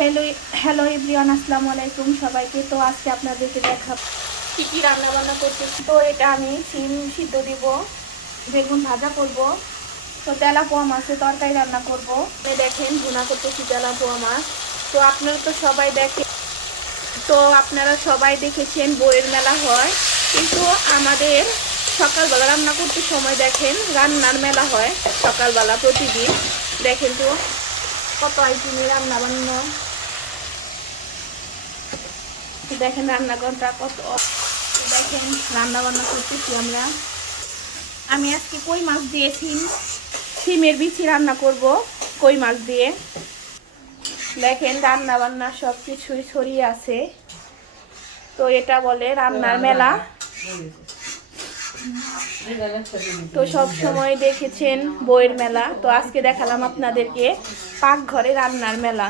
Hello hello everyone, আসসালামু আলাইকুম সবাইকে। তো আজকে আপনাদেরকে দেখাবো কী কী রান্নাবান্না করতেছি। তো এটা আমি সিম সিদ্ধ দিব, বেগুন ভাজা করব, তো তেলাপোয়া মাছের তরকারি রান্না করব। দেখেন ভুনা করতেছি তেলাপোয়া মাছ। তো আপনারা সবাই দেখেছেন বইয়ের মেলা হয়, কিন্তু আমাদের সকালবেলা রান্না করতে সময় দেখেন রান্নার মেলা হয় সকালবেলা প্রতিদিন। দেখেন তো কত আইটেমের রান্না বান্না, দেখেন রান্নাঘরটা কত। দেখেন রান্না বান্না করতেছি আমি আজকে কই মাছ দিয়ে সিমের বিচি রান্না করব কই মাছ দিয়ে। দেখেন রান্না বান্না সব কিছুই ছড়িয়ে আছে। তো এটা বলে রান্নার মেলা। তো সব সময় দেখেছেন বইয়ের মেলা, তো আজকে দেখালাম আপনাদেরকে পাকঘরে রান্নার মেলা।